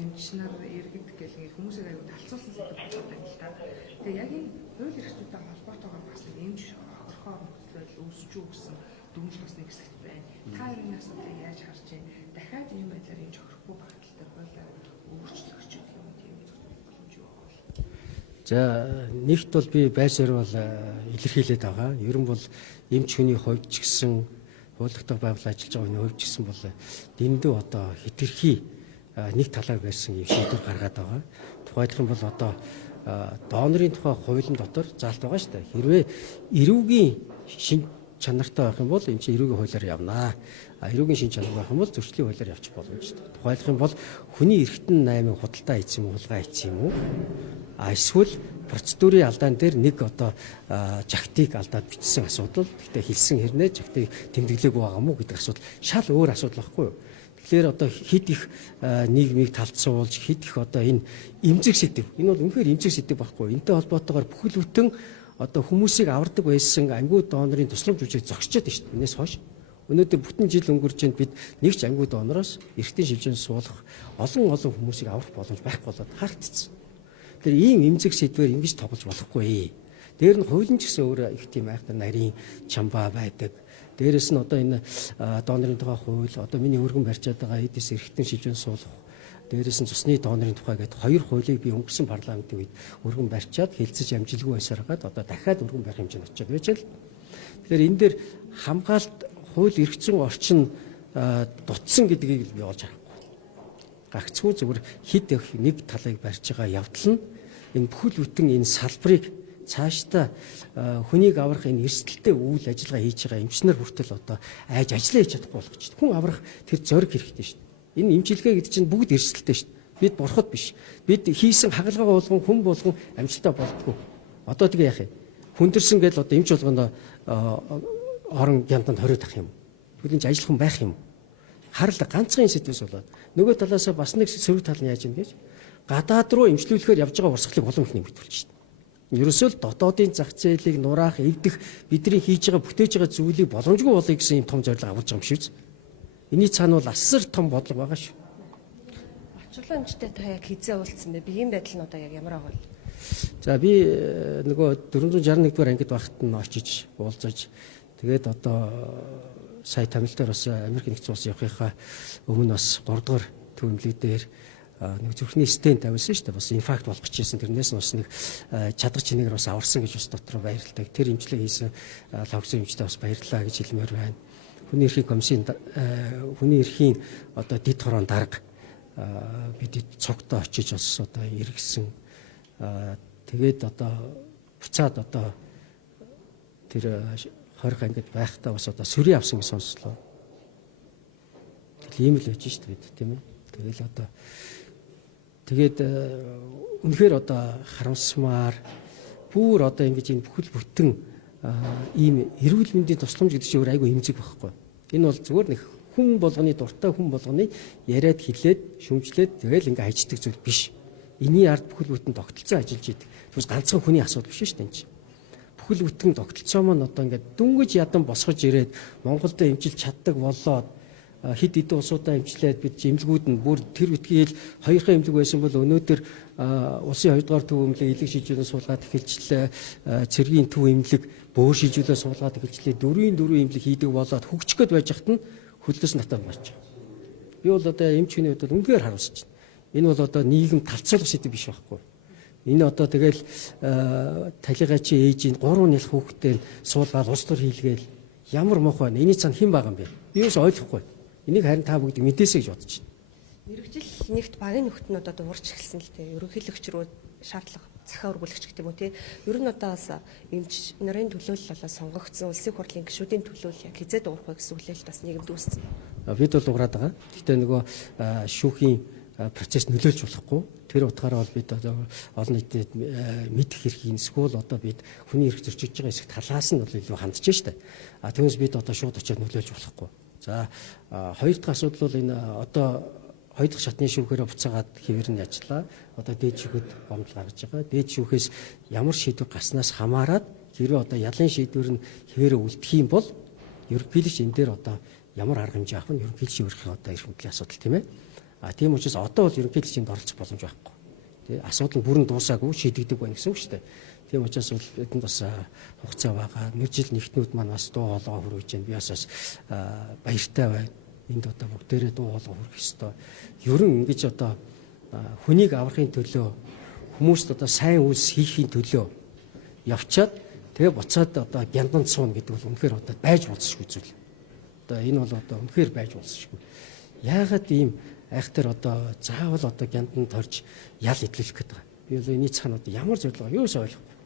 эмч нар иргэд гэх юм хүмүүсийг аюул талцуулсан зүйл болоод байна л да. Тэгээ яг энэ хууль эрх зүйтэй холбоотойгоор бас эмч орхоо нөхцөл үүсч үү гэсэн дүгнэлт бас нэг хэсэгт байна. Та хоёрын асуудлыг яаж харж байна? Дахиад ийм байдлаар энэ жохорхгүй багтал дээр хуулиар өөрчлөгч юм тийм боломж юу байна? За нэгт бол би байр суурь бол илэрхийлээд байгаа. Ер нь бол эмч хүний хувьд ч гэсэн хуулийн байгууллагад ажиллаж байгаа хүний хувьд ч гэсэн бол дэндүү одоо хэтэрхий нэг талаар барьсан юм шийдвэр гаргаад байгаа. Тухайлх юм бол одоо донорын тухай хуулийн дотор заалт байгаа шүү дээ. Хэрвээ эрүүгийн шин чанартай байх юм бол энэ чинь эрүүгийн хуулиар явнаа. Эрүүгийн шин чанар байх юм бол зөрчлийн хуулиар явчих боломжтой. Тухайлх юм бол хүний эрхтэн 8 худалдаа хийсэн юм уу, хулгай хийсэн юм уу? Эсвэл процедурын алдаан дээр нэг одоо жагтыг алдаад бичсэн асуудал. Гэхдээ хэлсэн хэрнээ жагтыг тэмдэглээгүй байгаа мó гэдэг асуудал шал өөр асуудал байхгүй юу? Тэгэхээр одоо хэд их нийгмийг талцуулж хэд их одоо энэ эмзэг сэдв. Энэ бол үнэхээр эмзэг сэдв байхгүй. Энтэй холбоотойгоор бүхэл бүтэн одоо хүмүүсийг авардаг байсан ангиуд донорын тусламж үзэж зогсчод байна шүү дээ. Энэс хойш өнөөдөр бүтэн жил өнгөрч энд бид нэг ч ангиуд донороос эртний шилжээнд суулгах олон хүмүүсийг аврах боломж байхгүй болоод харагдсан. Тэр ийм эмзэг сэдвээр ингэж тоглож болохгүй. Дээр нь хуулийн ч гэсэн өөр их тийм айхтар нарийн чамбаа байдаг. Дээрээс нь одоо энэ донорын тухай хууль, одоо миний өргөн барьчаад байгаа эдис эрхтэн шилжээнд суулгах. Дээрээс нь цусны донорын тухай гэдэг хоёр хуулийг би өнгөрсөн парламентын үед өргөн барьчаад хэлцэж амжилгүй байсаар хагаад одоо дахиад өргөн барих хэмжээнд очиод байж л. Тэгэхээр энэ дээр хамгаалалт хууль эрх зүйн орчин дутсан гэдгийг би олж харахгүй. Гагцгүй зүгээр хэд их нэг талыг барьж байгаа явдал нь энэ бүхэл бүтэн энэ салбарыг цаашдаа хүнийг аврах энэ эрсдэлтэй үйл ажиллагаа хийж байгаа эмчнэр хүртэл одоо айж ажиллаа хийж чадахгүй болгож байна. Хүн аврах тэр зориг хэрэгтэй шүү дээ. Энэ эмчилгээ гэдэг чинь бүгд эрсдэлтэй шүү дээ. Бид бурхад биш. Бид хийсэн хагалгаа болгон хүн болгон амжилттай болдгоо. Одоо тэгээ яах юм? Хүндэрсэн гэдэл одоо эмч болгоно орон гямтанд хориод ах юм. Түлэнч ажиллах хүн байх юм. Харал ганцхан сэдвээс болоод нөгөө талаас бас нэг сөрөг тал нь яаж юм гэж гадаад руу эмчлүүлэхээр явж байгаа урсгалыг улам их нэмэгдүүлж байна. Ерөөсөө л дотоодын зах зээлийг нураах, эвдэх, бидний хийж байгаа бүтээж байгаа зүйлийг боломжгүй болгоё гэсэн юм том зорилго агуулж байгаа юм шиг. Эний цаана бол асар том бодлого байгаа шүү. Орчуулгын эмчтэй та яг хизээ уулзсан бэ? Биеийн байдал нь одоо яг ямар аа вэ? За би нөгөө 461 дугаар ангид багт нь очиж уулзаж тэгээд одоо сая тамил дээр бас Америк нэгдсэн улсын явахынхаа өмнө бас 3 дугаар төвөмлөг дээр нэг зүрхний стенд тавьсан шүү дээ. Бас инфаркт болох гэжсэн. Тэрнээс нь бас нэг чадах чинээгээр бас аварсан гэж бас дотор баярлалаа. Тэр эмчилгээ хийсэн лавгсан эмчтэй бас баярлалаа гэж хэлмээр байна. Хүний эрхийн комиссийн хүний эрхийн одоо дид хорон дарга бид цогтой очиж бас одоо иргэсэн. Тэгээд одоо буцаад одоо тэр 20 ангид байхдаа бас одоо сүрийн авсан гэж сонслоо. Тэгэл ийм л байж шүү дээ тийм ээ. Тэгэл одоо тэгээд үнэхээр одоо харамсмаар бүр одоо ингэж энэ бүхэл бүтэн ийм эрүүл мэндийн тусламж гэдэг чинь өөр айгүй эмзэг байхгүй. Энэ бол зүгээр нэг хүн болгоны дуртай хүн болгоны яриад хилээд шүмжлээд тэгэл ингээ хайчдаг зүйл биш. Эний ард бүхэл бүтэн тогтолцоо ажиллаж идэг. Тэгвэл ганцхан хүний асуудал биш шүү дээ энэ чинь. Бүхэл бүтэн тогтолцоо маань одоо ингээ дүнгэж ядан босгож ирээд Монголд эмчилж чаддаг болоод хэд хэдэн улсуудаа эмчлээд бид эмнэлгүүд нь бүр тэр үтгээл хоёрхан эмнэлэг байсан бол өнөөдөр улсын 2 дугаар төв эмнэлэг элэг шийдвэрээ суулгаад эхэлчлээ. Цэргийн төв эмнэлэг бөөр шийдвэрээ суулгаад эхэлчлээ. 4-4 эмнэлэг хийдэг болоод хөгжих гээд байж хат нь хөлөөс натаад марч байгаа. Би бол одоо эмч хүний хувьд үнэхээр харамсаж байна. Энэ бол одоо нийгэм талцуулах сэдв биш байхгүй. Энэ одоо тэгэл талигачи ээжийн 3 нялх хүүхдээ суулгаад улс төр хийлгээл ямар мох байна. Эний цаана хэн байгаа юм бэ? Би юус ойлгохгүй. Энийг харин та бүгд мэдээсэй гэж бодож байна. Мэргэжил нэгт багийн нөхдөд одоо урж эхэлсэн л дээ. Ерөнхийлөгч рүү шаардлага захиа өргүүлэгч гэдэг юм уу те. Ер нь одоо бас эмч нарын төлөөлөл болоо сонгогдсон улсын хурлын гишүүдийн төлөөлөл яг хизээ дуурах вэ гэсэн хүлээлт бас нийгэмд үүссэн. Бид бол уграад байгаа. Гэхдээ нөгөө шүүхийн процесс нөлөөлж болохгүй. Тэр утгаараа бол бид олон нийтэд мэдэх хэрэг эсвэл одоо бид хүний эрх зөрчиж байгаа хэсэгт халаас нь бол илүү хандж штэ. Түүнээс бид одоо шууд очиод нөлөөлж болохгүй. За хоёр дахь асуудал бол энэ одоо хоёр дахь шатны шүүхээрээ буцаагаад хэвээр нь ажиллаа. Одоо дээд шүүхэд гомдол гаргаж байгаа. Дээд шүүхээс ямар шийдвэр гарснаас хамаарат хэрвээ одоо ялын шийдвэр нь хэвээрээ үлдэх юм бол ерөнхийлөгч энэ дээр одоо ямар арга хэмжээ авах нь ерөнхийлөгчийн өөрийнхөө одоо эрх мэдлийн асуудал тийм ээ. Тийм учраас одоо бол ерөнхийдөө энд оролцох боломж байхгүй. Тэ асуудал нь бүрэн дуусаагүй шийдэгдэг байна гэсэн үг шүү дээ. Тийм учраас бол бидэнд бас хугацаа байгаа. Мэржил нэгтнүүд маань бас дуу хоолой хүргэж байна. Би бас баяртай байна. Энд одоо бүгдээрээ дуу хоолой хүргэх ёстой. Ерөн ингэж одоо хүнийг аврахын төлөө хүмүүст одоо сайн үйлс хийхин төлөө явчаад тэгээ буцаад одоо гянданд суuna гэдэг бол үнэхээр одоо байж болзошгүй зүйл. Одоо энэ бол одоо үнэхээр байж болзошгүй. Яагаад ийм айхтар одоо заавал одоо гянданд торж ял идлүүлэх гэдэг вэ? Би бол энэ цаана одоо ямар зорилго юу ч ойлгохгүй.